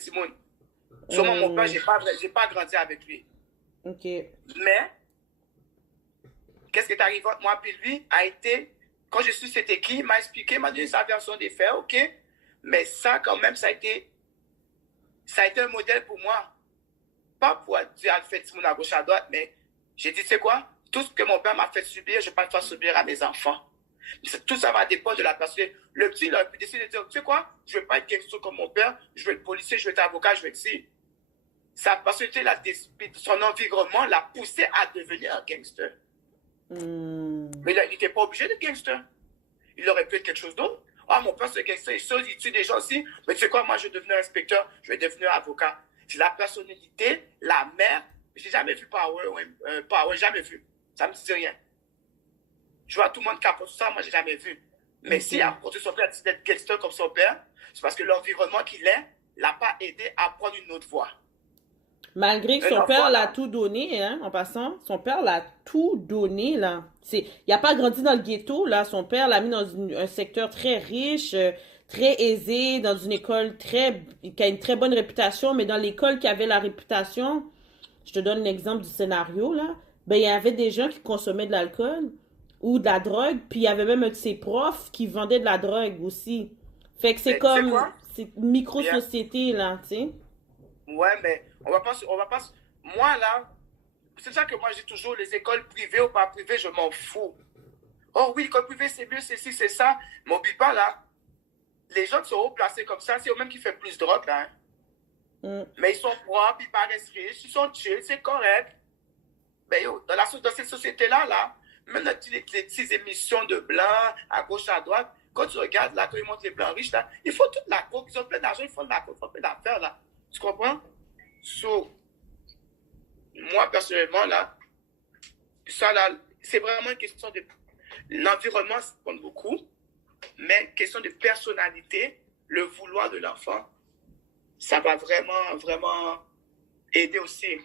Timoun. Sûrement, mon père, j'ai pas grandi avec lui. OK. Mais, qu'est-ce qui est arrivé entre moi et lui a été, quand je suis c'était qui, il m'a expliqué, il m'a donné sa version des faits, ok. Mais ça, quand même, ça a été un modèle pour moi. Pas pour dire à fait Timoun à gauche à droite, mais j'ai dit, tu sais quoi, tout ce que mon père m'a fait subir, je ne vais pas le faire subir à mes enfants. Tout ça va dépendre de la personne. Le petit, il a pu décider de dire, tu sais quoi, je ne vais pas être gangster comme mon père, je vais être policier, je vais être avocat, je vais être ci. Sa personnalité, son environnement l'a poussé à devenir un gangster. Mais il n'était pas obligé d'être gangster. Il aurait pu être quelque chose d'autre. Ah, mon père, c'est gangster, il tue des gens aussi. Mais tu sais quoi, moi, je vais devenir inspecteur, je vais devenir avocat. C'est la personnalité, la mère. Je n'ai jamais vu Power, jamais vu. Ça ne me dit rien. Je vois tout le monde capote ça, moi, je n'ai jamais vu. Mais si à côté de son père a décidé d'être gangster comme son père, c'est parce que l'environnement qu'il est l'a pas aidé à prendre une autre voie. Malgré que son père l'a tout donné, hein, en passant, son père l'a tout donné, là. Il a pas grandi dans le ghetto, là. Son père l'a mis dans un secteur très riche, très aisé, dans une école qui a une très bonne réputation, mais dans l'école qui avait la réputation, je te donne l'exemple du scénario, là, ben, il y avait des gens qui consommaient de l'alcool ou de la drogue, puis il y avait même un de ses profs qui vendait de la drogue aussi. Fait que c'est comme, c'est une micro-société, là, tu sais. Ouais, mais on va pas, moi là, c'est ça que moi j'ai toujours, les écoles privées ou pas privées, je m'en fous. Oh oui, l'école privée c'est mieux, c'est ci, c'est ça. Mais oublie pas là, les gens qui sont haut placés comme ça, c'est eux-mêmes qui font plus de drogue là. Hein. Mais ils sont propres, ils paraissent riches, ils sont chill, c'est correct. Mais yo, dans cette société-là, là, même dans les petites émissions de blancs, à gauche, à droite, quand tu regardes là, quand ils montrent les blancs riches là, ils font toute la coke, ils ont plein d'argent, ils font de la coke, ils font plein d'affaires là. Tu comprends? So, moi, personnellement, là, ça, là, c'est vraiment une question de... L'environnement, ça compte beaucoup, mais question de personnalité, le vouloir de l'enfant, ça va vraiment, vraiment aider aussi.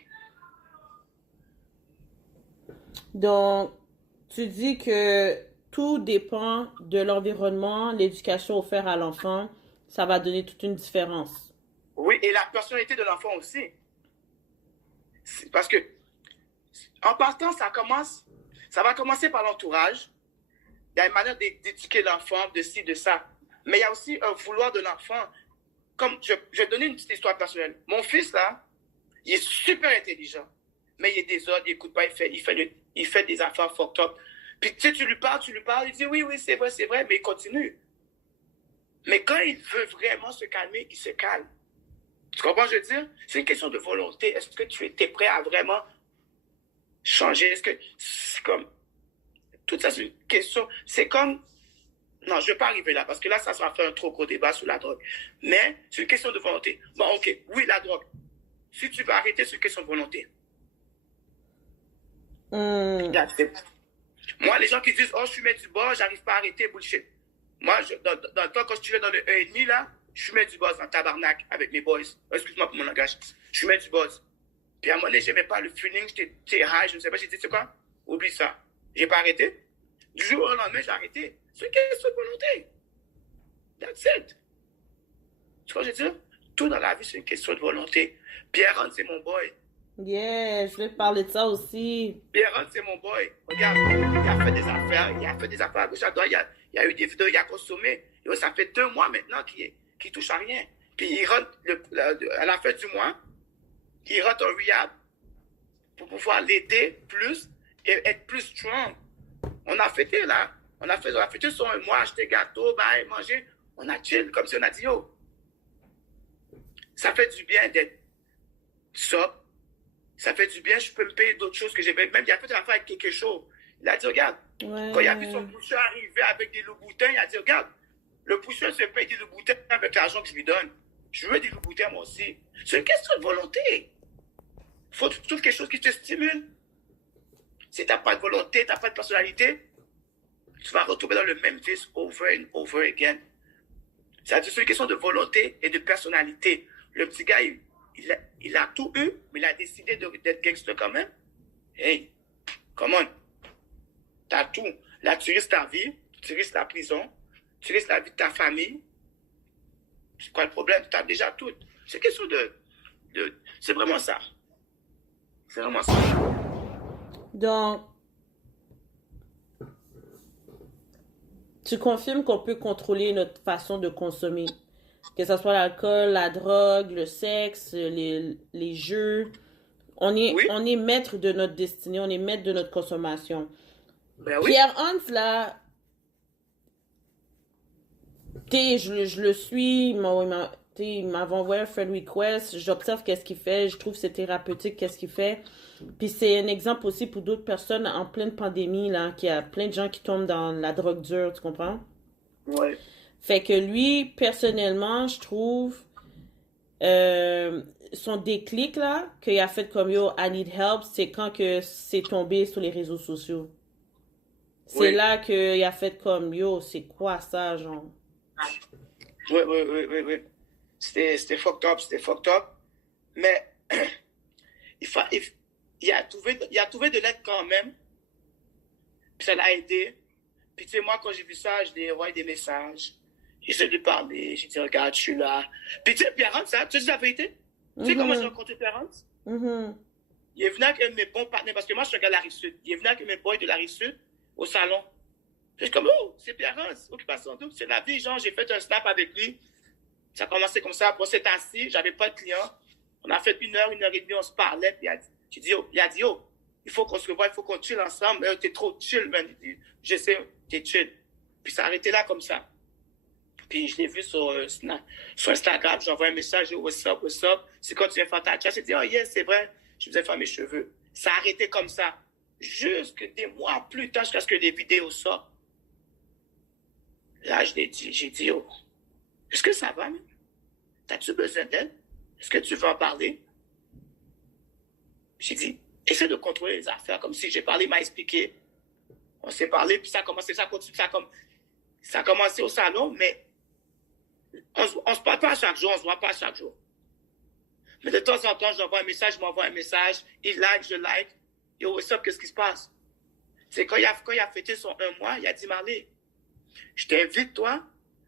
Donc, tu dis que tout dépend de l'environnement, l'éducation offerte à l'enfant, ça va donner toute une différence. Oui, et la personnalité de l'enfant aussi. Parce que, en partant, ça va commencer par l'entourage. Il y a une manière d'éduquer l'enfant, de ci, de ça. Mais il y a aussi un vouloir de l'enfant. Comme, je vais donner une petite histoire personnelle. Mon fils, là, il est super intelligent. Mais il est désordre, il n'écoute pas, il fait des affaires fucked up. Puis, tu sais, tu lui parles, il dit oui, c'est vrai, mais il continue. Mais quand il veut vraiment se calmer, il se calme. Tu comprends, je veux dire? C'est une question de volonté. Est-ce que tu es prêt à vraiment changer? Est-ce que c'est comme... Tout ça, c'est une question... C'est comme... Non, je ne vais pas arriver là, parce que là, ça va faire un trop gros débat sur la drogue. Mais c'est une question de volonté. Bon, ok, oui, la drogue. Si tu veux arrêter, c'est une question de volonté. Moi, les gens qui disent, oh, je fumais du bois, j'arrive pas à arrêter, bullshit. Moi, dans le temps, quand je suis dans le 1,5, là, je fumais du buzz en tabarnak avec mes boys. Excuse-moi pour mon langage. Je fumais du buzz. Puis à un moment donné, j'aimais pas le feeling, j'étais high, je ne sais pas, j'ai dit, c'est quoi? Oublie ça. J'ai pas arrêté. Du jour au lendemain, j'ai arrêté. C'est une question de volonté. That's it. Tu vois ce que je veux dire? Tout dans la vie, c'est une question de volonté. Pierre-Anne, c'est mon boy. Yeah, je vais te parler de ça aussi. Pierre-Anne, c'est mon boy. Regarde, il a fait des affaires à gauche à droite, il a eu des vidéos, il a consommé. Et ça fait 2 mois maintenant qu'il touche à rien. Puis il rentre, à la fin du mois, il rentre en rehab pour pouvoir l'aider plus et être plus strong. On a fêté là. On a fêté sur un mois, acheter gâteau, manger. On a chill, comme si on a dit, yo, ça fait du bien d'être sobre. Ça fait du bien, je peux me payer d'autres choses que j'ai. Même il a fait une affaire avec quelque chose. Il a dit, regarde, quand il a vu son pousseur arriver avec des loups-boutins, il a dit, regarde, le pousseur se paye des loups-boutins avec l'argent que je lui donne. Je veux des loups-boutins moi aussi. C'est une question de volonté. Il faut que tu trouves quelque chose qui te stimule. Si tu n'as pas de volonté, tu n'as pas de personnalité, tu vas retrouver dans le même vice over and over again. C'est une question de volonté et de personnalité. Le petit gars, il a tout eu, mais il a décidé d'être gangster quand même. Hey, come on. T'as tout. Là, tu risques ta vie, tu risques la prison, tu risques la vie de ta famille. C'est quoi le problème? T'as déjà tout. C'est question c'est vraiment ça. C'est vraiment ça. Donc, tu confirmes qu'on peut contrôler notre façon de consommer, que ce soit l'alcool, la drogue, le sexe, les jeux. Oui, On est maître de notre destinée, on est maître de notre consommation. ben oui. Pierre Hans, là, je le suis, il m'avait envoyé un friend request, j'observe qu'est-ce qu'il fait, je trouve que c'est thérapeutique qu'est-ce qu'il fait. Puis c'est un exemple aussi pour d'autres personnes en pleine pandémie, là, qu'il y a plein de gens qui tombent dans la drogue dure, tu comprends? Ouais. Fait que lui, personnellement, je trouve son déclic, là, qu'il a fait comme yo, I need help, c'est quand que c'est tombé sur les réseaux sociaux. C'est Oui. là qu'il a fait comme yo, c'est quoi ça, genre? Oui, oui, oui, oui, oui. C'était fucked up, c'était fucked up. Mais il a trouvé de l'aide quand même. Puis ça l'a aidé. Puis tu sais, moi, quand j'ai vu ça, je lui ai envoyé des messages. J'essaie de lui parler. J'ai dit, regarde, je suis là. Puis tu sais, Pierre-Hans, ça, tu sais la vérité? Tu sais comment j'ai rencontré Pierre-Hans? Mhm. Il est venu avec un de mes bons partenaires, parce que moi, je suis un gars de la Rive-Sud. Il est venu avec mes boys de la Rive-Sud au salon. Puis je suis comme, oh, c'est Pierre-Hans, occupation double, c'est la vie, genre, j'ai fait un snap avec lui. Ça a commencé comme ça. Après, on s'est assis, j'avais pas de client. On a fait 1 heure et demie, on se parlait. Puis il a dit, oh, il faut qu'on se revoie, il faut qu'on chill ensemble. T'es trop chill, man. Il dit, je sais, t'es chill. Puis ça a arrêté là comme ça. Puis je l'ai vu sur Instagram, j'envoie un message, what's up, what's up. C'est quand tu viens faire ta chat. J'ai dit, oh yes, c'est vrai, je faisais faire mes cheveux. Ça a arrêté comme ça. Jusque des mois plus tard, jusqu'à ce que les vidéos sortent. Là, j'ai dit, oh, est-ce que ça va, man? T'as-tu besoin d'aide? Est-ce que tu veux en parler? J'ai dit, essaie de contrôler les affaires, comme si j'ai parlé, il m'a expliqué. On s'est parlé, puis ça a commencé, ça continue, ça a commencé au salon, mais on se parle pas à chaque jour, on se voit pas à chaque jour. Mais de temps en temps, j'envoie un message, je m'envoie un message, il like, je like. Yo, what's up, qu'est-ce qui se passe? C'est quand il a fêté son 1 mois, il a dit, Marley, je t'invite, toi,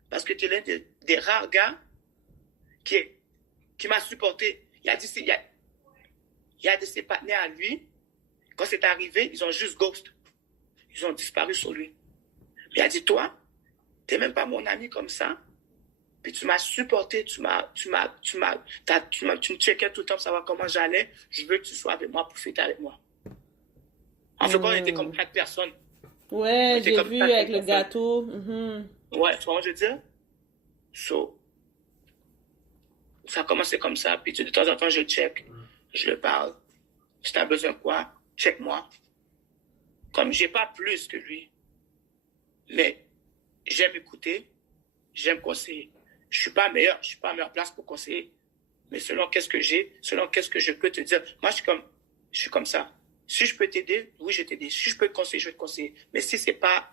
parce que tu es l'un des rares gars qui m'a supporté. Il a dit, il y a de ses partenaires à lui, quand c'est arrivé, ils ont juste ghost. Ils ont disparu sur lui. Mais il a dit, toi, t'es même pas mon ami comme ça, puis tu m'as supporté, tu me checkais tout le temps pour savoir comment j'allais. Je veux que tu sois avec moi pour fêter avec moi. En fait, on était comme 4 personnes. Ouais, j'ai vu avec le gâteau. Ouais, tu vois ce que je veux dire? So, ça a commencé comme ça, puis de temps en temps, je check, je le parle. Si t'as besoin de quoi, check-moi. Comme j'ai pas plus que lui, mais j'aime écouter, j'aime conseiller. Je suis pas meilleur, je suis pas à meilleure place pour conseiller. Mais selon qu'est-ce que j'ai, selon qu'est-ce que je peux te dire. Moi, je suis comme ça. Si je peux t'aider, oui, je vais t'aider. Si je peux te conseiller, je vais te conseiller. Mais si c'est pas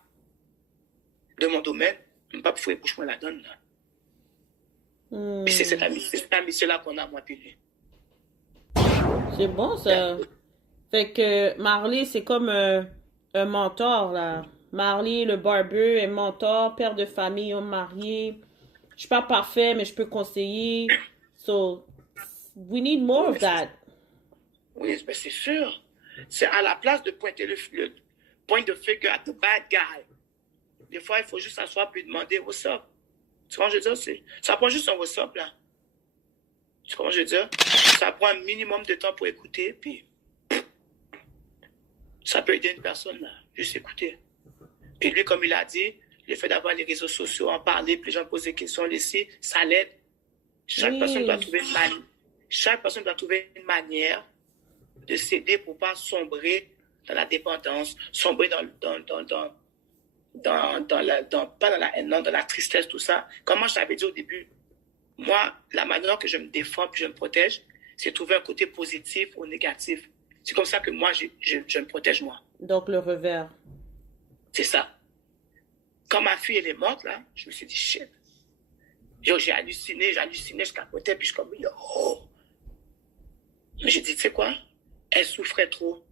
de mon domaine, je ne peux pas pouvoir bouger moi la donne, là. Et c'est cette amitié-là qu'on a, moi, puis lui. C'est bon, ça. Fait que Marley, c'est comme un mentor, là. Marley, le barber, est mentor, père de famille, homme marié. Je suis pas parfait, mais je peux conseiller. So, we need more of that. Oui, mais c'est sûr. C'est à la place de pointer le point de figure at the bad guy. Des fois, il faut juste s'asseoir puis demander what's up. Tu comprends, je veux dire? Ça prend juste un what's up, là. Tu comprends, je veux dire? Ça prend un minimum de temps pour écouter, puis ça peut aider une personne, là. Juste écouter. Puis lui, comme il a dit, le fait d'avoir les réseaux sociaux, en parler, puis les gens posent des questions, laisser, ça l'aide. Chaque personne doit trouver une manière de s'aider pour pas sombrer dans la dépendance, sombrer pas dans la haine, non, dans la tristesse, tout ça. Comme moi, je t'avais dit au début, moi, la manière que je me défends puis je me protège, c'est trouver un côté positif ou négatif. C'est comme ça que moi, je me protège, moi. Donc, le revers. C'est ça. Quand ma fille, elle est morte, là, je me suis dit, shit. Yo, j'ai halluciné, je capotais, puis je suis comme, yo. Mais j'ai dit, tu sais quoi? Elle souffrait trop.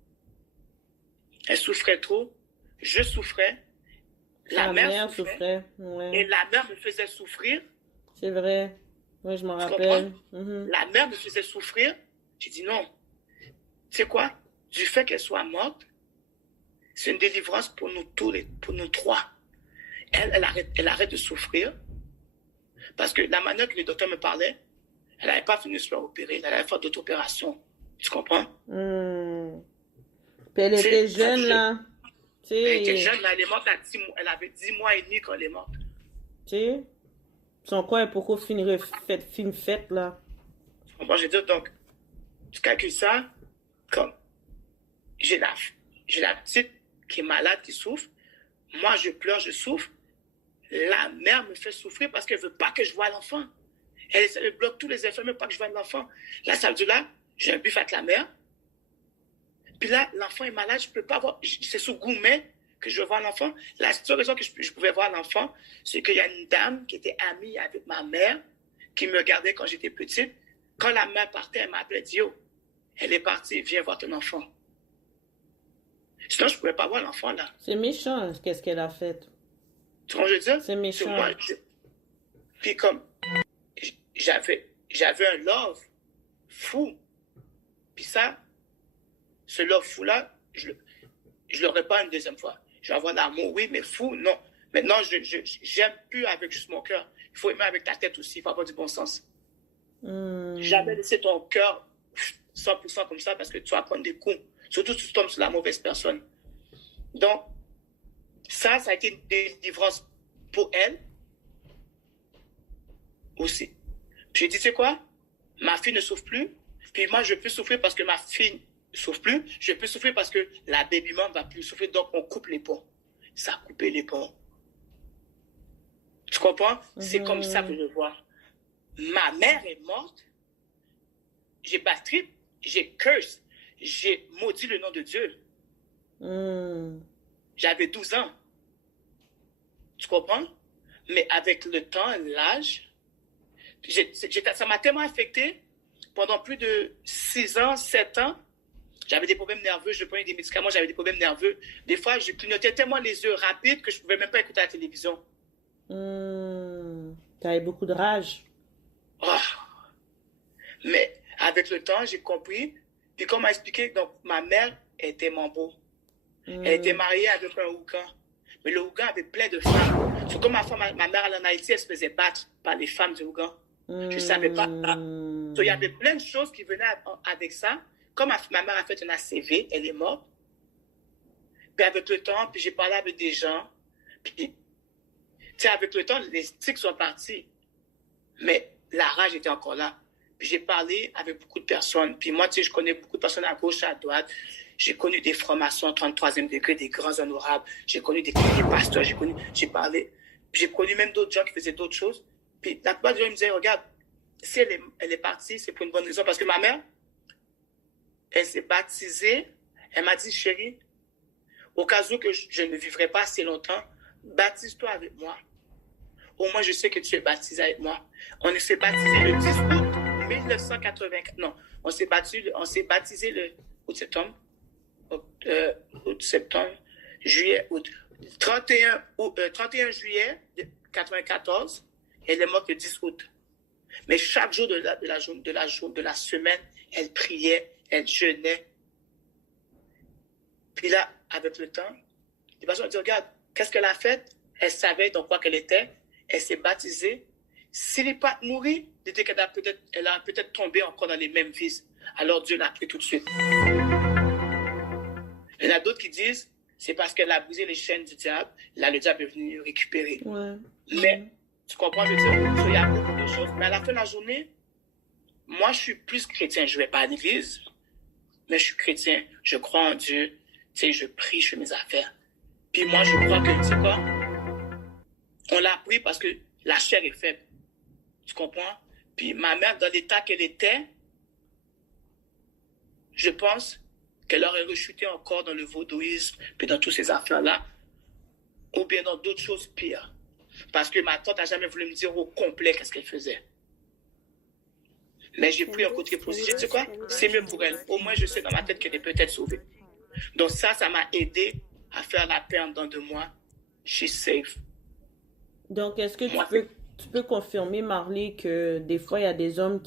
Je souffrais. La mère souffrait. Ouais. Et la mère me faisait souffrir. C'est vrai. Oui, je m'en Tu comprends? rappelle. Mhm. La mère me faisait souffrir. J'ai dit non. Tu sais quoi? Du fait qu'elle soit morte, c'est une délivrance pour nous tous, pour nous trois. Elle arrête de souffrir. Parce que la manière que le docteur me parlait, elle n'avait pas fini de se faire opérer. Elle allait faire d'autres opérations. Tu comprends? Puis elle était jeune, Je, là. Tu elle était sais, jeune, là, elle est morte à 10 mois. Elle avait 10 mois et demi quand elle est morte. tu sais, son corps est beaucoup fin fait, là. Tu comprends? Je veux dire, donc, tu calcules ça comme j'ai la, j'ai la petite qui est malade, qui souffre. Moi, je pleure, je souffre. La mère me fait souffrir parce qu'elle ne veut pas que je voie l'enfant. Elle bloque tous les effets, même pas que je voie l'enfant. Là, ça veut dire là, j'ai un bif avec la mère. Puis là, l'enfant est malade, je ne peux pas voir. C'est sous gourmet que je veux voir l'enfant. La seule raison que je pouvais voir l'enfant, c'est qu'il y a une dame qui était amie avec ma mère, qui me gardait quand j'étais petite. Quand la mère partait, elle m'appelait, elle dit, oh, elle est partie, viens voir ton enfant. Sinon, je ne pouvais pas voir l'enfant là. C'est méchant, qu'est-ce qu'elle a fait. Tu vois ce que je veux dire? C'est méchant. Moi, puis comme, j'avais un love fou. Puis ça, ce love fou-là, je ne l'aurais pas une deuxième fois. Je vais avoir l'amour, oui, mais fou, non. Maintenant, j'aime plus avec juste mon cœur. Il faut aimer avec ta tête aussi. Il faut avoir du bon sens. Jamais laisser ton cœur 100% comme ça parce que tu vas prendre des coups. Surtout si tu tombes sur la mauvaise personne. Donc, ça a été une délivrance pour elle aussi. Puis j'ai dit, tu sais quoi? Ma fille ne souffre plus. Puis moi, je peux souffrir parce que ma fille ne souffre plus. Je peux souffrir parce que la baby mom ne va plus souffrir. Donc, on coupe les ponts. Ça a coupé les ponts. Tu comprends? C'est comme ça que je vois. Ma mère est morte. J'ai battu, j'ai curse, j'ai maudit le nom de Dieu. J'avais 12 ans. Tu comprends? Mais avec le temps, l'âge, ça m'a tellement affecté. Pendant plus de 6 ans, 7 ans, j'avais des problèmes nerveux, je prenais des médicaments, j'avais des problèmes nerveux. Des fois, je clignotais tellement les yeux rapides que je ne pouvais même pas écouter la télévision. T'avais beaucoup de rage. Oh. Mais avec le temps, j'ai compris. Puis comme m'a expliqué, donc ma mère était Mambo. Elle était mariée avec un Ougan. Mais le Ougan avait plein de femmes. Surtout ma mère en Haïti, elle se faisait battre par les femmes du Ougan. Je ne savais pas. Donc, il y avait plein de choses qui venaient avec ça. Comme ma mère a fait un ACV, elle est morte. Puis avec le temps, puis j'ai parlé avec des gens. Puis, tu sais, avec le temps, les tics sont partis. Mais la rage était encore là. Puis j'ai parlé avec beaucoup de personnes. Puis moi, tu sais, je connais beaucoup de personnes à gauche, à droite. J'ai connu des francs-maçons 33e degré, des grands honorables. J'ai connu des pasteurs. J'ai parlé. J'ai connu même d'autres gens qui faisaient d'autres choses. Puis la plupart des gens me disaient, regarde, si elle est partie, c'est pour une bonne raison. Parce que ma mère, elle s'est baptisée. Elle m'a dit, chérie, au cas où que je ne vivrai pas assez longtemps, baptise-toi avec moi. Au moins, je sais que tu es baptisé avec moi. On s'est baptisé le 10 août 1984. Non, on s'est baptisé le août-septembre. Août-septembre, juillet, août. 31 juillet 1994. Elle est morte le 10 août. Mais chaque jour de la semaine, elle priait, elle jeûnait. Puis là, avec le temps, les personnes ont dit, regarde, qu'est-ce qu'elle a fait? Elle savait dans quoi qu'elle était. Elle s'est baptisée. S'il n'est pas mourir, elle a peut-être tombé encore dans les mêmes vices. Alors Dieu l'a pris tout de suite. Il y en a d'autres qui disent, c'est parce qu'elle a brisé les chaînes du diable. Là, le diable est venu récupérer. Ouais. Mais, tu comprends, je veux dire, il y a beaucoup de choses. Mais à la fin de la journée, moi, je suis plus chrétien. Je ne vais pas à l'église, mais je suis chrétien. Je crois en Dieu. Tu sais, je prie, je fais mes affaires. Puis moi, je crois que, tu sais quoi, on l'a pris parce que la chair est faible. Tu comprends? Puis ma mère, dans l'état qu'elle était, je pense qu'elle aurait rechuté encore dans le vaudouisme, puis dans toutes ces affaires-là, ou bien dans d'autres choses pires. Parce que ma tante n'a jamais voulu me dire au complet qu'est-ce qu'elle faisait. Mais j'ai pris un côté positif. Tu sais quoi? C'est mieux pour elle. Au moins, je sais dans ma tête qu'elle est peut-être sauvée. Donc ça m'a aidé à faire la paix en dedans de moi. She's safe. Donc, est-ce que tu peux confirmer, Marley, que des fois, il y a des hommes